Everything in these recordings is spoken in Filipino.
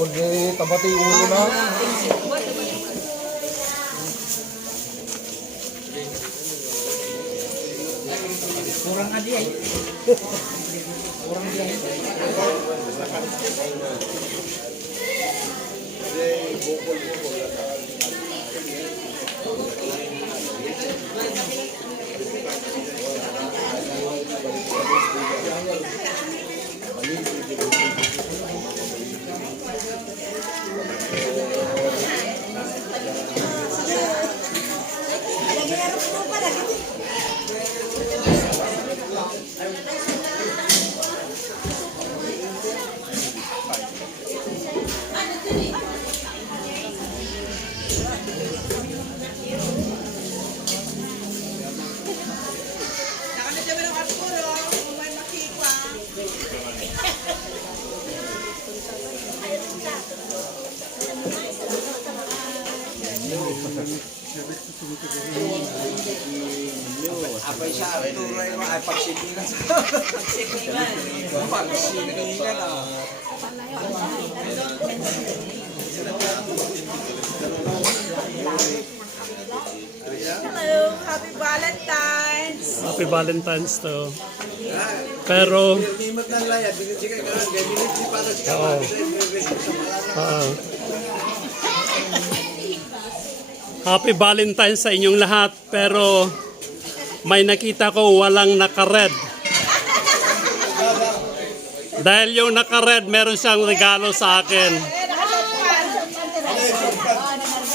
Pag tabati ulo na. Kurang adi ay. Kurang adi ay. Apa siya ang turay mo ay pagsitingan sa pagsitingan Hello, happy Valentine's. Happy Valentine's to. Pero Happy Valentine's sa inyong lahat, pero may nakita ko walang naka-red. Dahil yung naka-red, meron siyang regalo sa akin.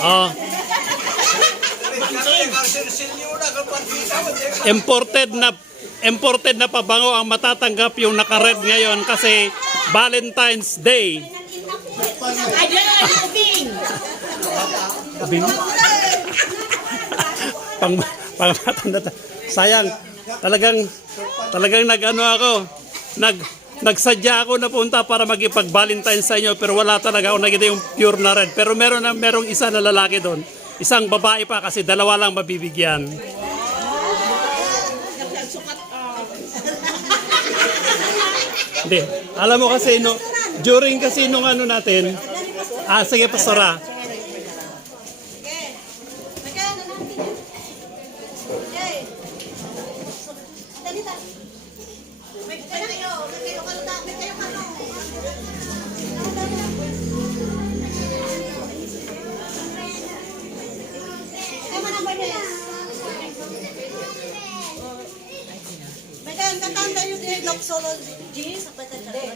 Oh. Imported na pabango ang matatanggap yung naka-red ngayon kasi Valentine's Day. Bing. Sayang, talagang nag-ano ako, nagsadya ako na punta para magipag-Valentine sa inyo, pero wala talaga ako nakita yung pure na red. Pero merong isa na lalaki doon, isang babae pa kasi dalawa lang mabibigyan. Hindi, alam mo kasi during kasi nung ano natin, sige pastora. May kaya ang katanda yung doxology sa pagkakataon.